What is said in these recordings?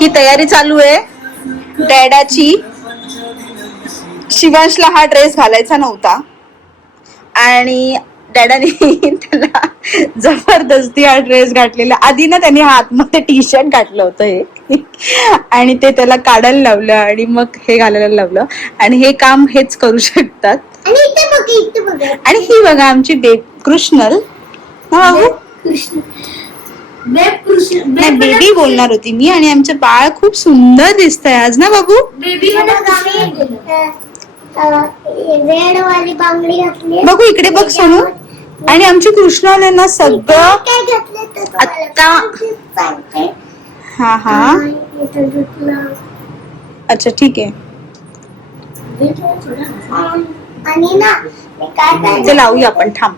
ही तयारी चालू आहे डॅडाची. शिवांशला हा ड्रेस घालायचा नव्हता आणि डॅडाने त्याला जबरदस्ती हा ड्रेस घातलेला. आधी ना त्याने हा आतमध्ये टी शर्ट घातलं होतं हे आणि ते त्याला काढायला लावलं आणि मग हे घालायला लावलं. आणि हे काम हेच करू शकतात. आणि ही बघा आमची कृष्णल. नाही बेबी बोलणार होती मी. आणि आमचं बाळ खूप सुंदर दिसतंय आज ना बाबू. बेबी रेड वाली बांगडी घातली. बघू इकडे बघ सोनू. आणि आमची कृष्णाने ना सगळं आता हा हा अच्छा ठीक आहे. आणि ना काय ते लावूया आपण थांब.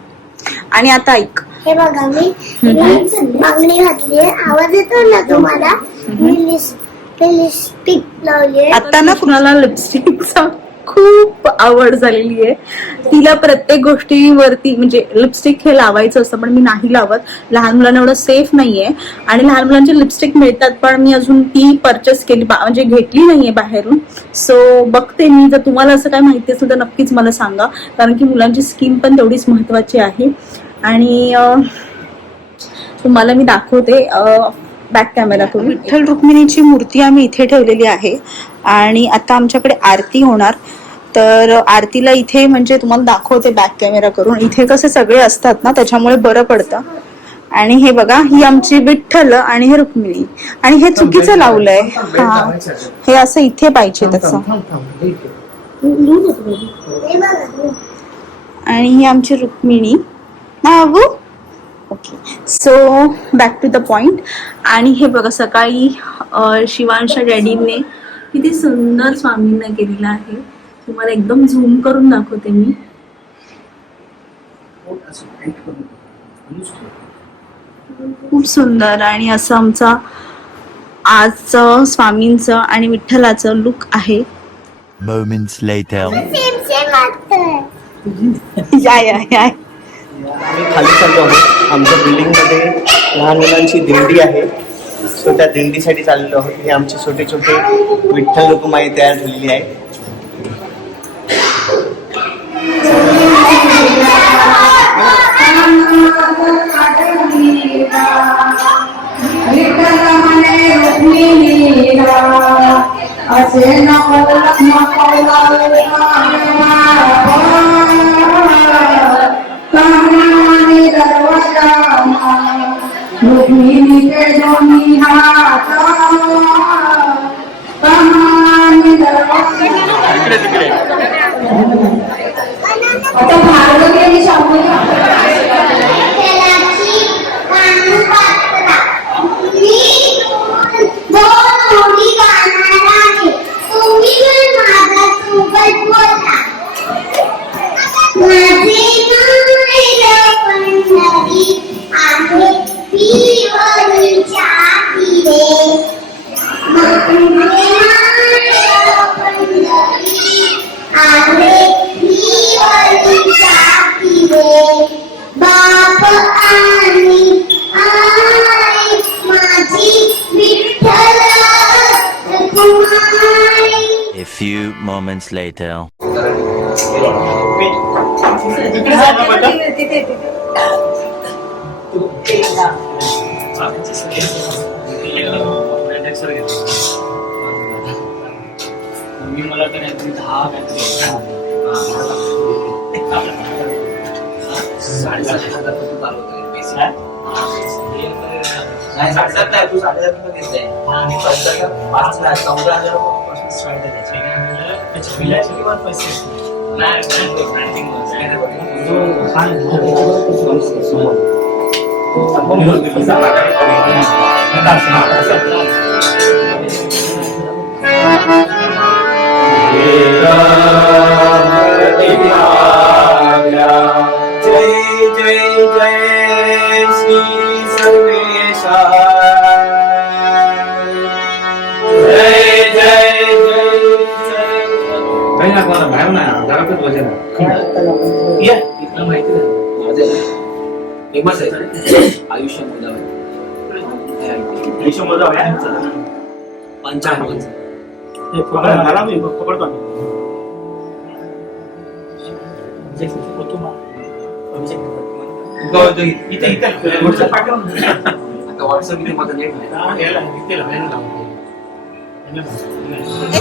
आणि आता ऐक हे बघा मी बांगडी घातली. आवाज येतो ना तुम्हाला. लिपस्टिक लावली. आता ना कुणाला लिपस्टिकचा खूप आवड झालेली आहे. तिला प्रत्येक गोष्टीवरती म्हणजे लिपस्टिक हे लावायचं असतं पण मी नाही लावत. लहान मुलांना एवढं सेफ नाहीये. आणि लहान मुलांची लिपस्टिक मिळतात पण मी अजून ती परचेस केली म्हणजे घेतली नाहीये बाहेरून. सो बघते मी. जर तुम्हाला असं काय माहिती असेल तर नक्कीच मला सांगा. कारण की मुलांची स्किन पण तेवढीच महत्वाची आहे. आणि तुम्हाला मी दाखवते बॅक कॅमेरा करून. विठ्ठल रुक्मिणीची मूर्ती आम्ही इथे ठेवलेली आहे. आणि आता आमच्याकडे आरती होणार. तर आरतीला इथे म्हणजे तुम्हाला दाखवते बॅक कॅमेरा करून. इथे कसे सगळे असतात ना त्याच्यामुळे बरं पडतं. आणि हे बघा ही आमची विठ्ठल आणि हे रुक्मिणी. आणि हे चुकीचं लावलंय. हा हे असं इथे पाहिजे तसं. आणि ही आमची रुक्मिणी ना बाबू. Okay so back to the point. आणि हे बघा सकाळी शिवांशच्या डॅडीने किती सुंदर स्वामींना केलेलं आहे. तुम्हाला एकदम झूम करून दाखवते मी. खूप सुंदर. आणि असं आमचा आजचं स्वामींचं आणि विठ्ठलाचं लुक आहे. Moments later. या आम्ही खाली चाललो आहोत. आमच्या बिल्डिंगमध्ये लहान मुलांची दिंडी आहे. सो त्या दिंडीसाठी चाललेलो आहोत. हे आमचे छोटे छोटे विठ्ठल रुक्माई तयार झालेली आहे. A few moments later. मी मला तर 10 साडेसात नाही 7,500 नाही तू 7,500 घेतलंय आणि 5,00,000 14,000 पासून स्टार्ट आहे त्याची बिलाची किंमत पैसे नाही ब्रँडिंग जय जय जय श्री सर्वेशा जय जय जय ना कोणा बाहेर ना घरातच बसे ना या इथलं माहिती नाही माझं फेमस आहे आयुष्यामध्ये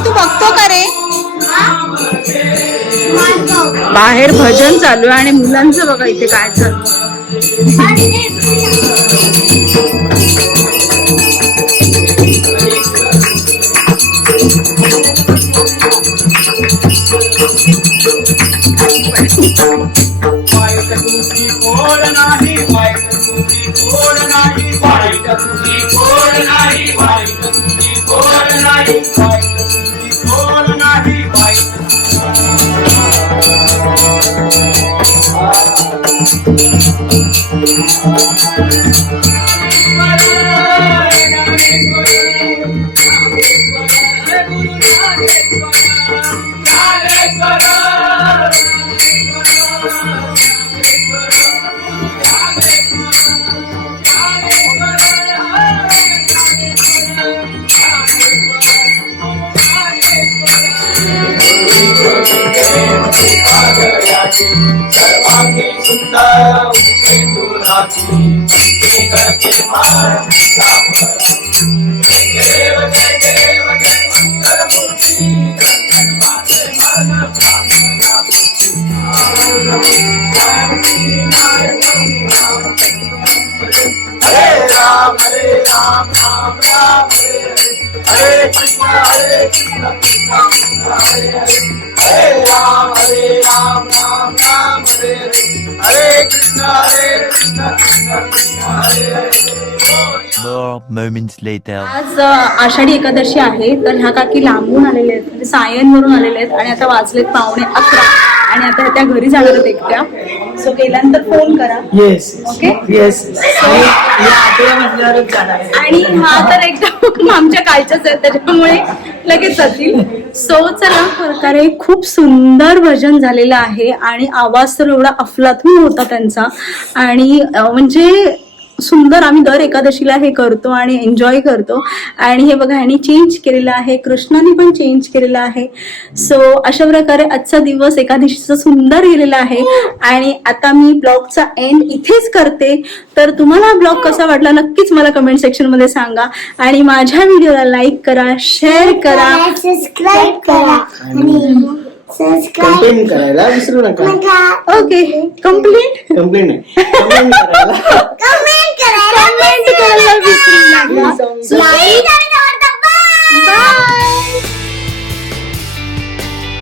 तू बघतो का रे? बाहेर भजन चालू आहे आणि मुलांचं बघा इथे काय चालू. More moments later. आज आषाढी एकादशी आहे, तर ह्या काकी लांबून आलेले आहेत, म्हणजे सायनवरून आलेले आहेत आणि आता वाजलेत 11:15 आणि आता त्या घरी जाणार आहेत एकट्या. सो गेल्यानंतर फोन करा. Yes okay. येस आणि हा तर एकदम आमच्या कालच्याच आहे, त्याच्यामुळे लगेच जातील. सो चला, प्रकारे खूप सुंदर भजन झालेलं आहे आणि आवाज तर एवढा अफलातून होता त्यांचा आणि म्हणजे सुंदर. आम्ही दर एकादशीला हे करतो आणि एन्जॉय करतो. आणि हे बघा, ह्यानी चेंज केलेलं आहे, कृष्णाने पण चेंज केलेलं आहे. सो अशा प्रकारे आजचा दिवस एकादशीचा सुंदर गेलेला आहे. आणि आता मी ब्लॉगचा एंड इथेच करते. तर तुम्हाला हा ब्लॉग कसा वाटला नक्कीच मला कमेंट सेक्शन मध्ये सांगा. आणि माझ्या व्हिडिओला लाईक करा, शेअर करा, सबस्क्राईब करा आणि सबस्क्राईब कंप्लेंट करायला विसरू नका. ओके. कंप्लीट कंप्लेंट नाही, कमेंट करायला. कमेंट करा कमेंट करायला विसरू नका. लाईक आणि बाय.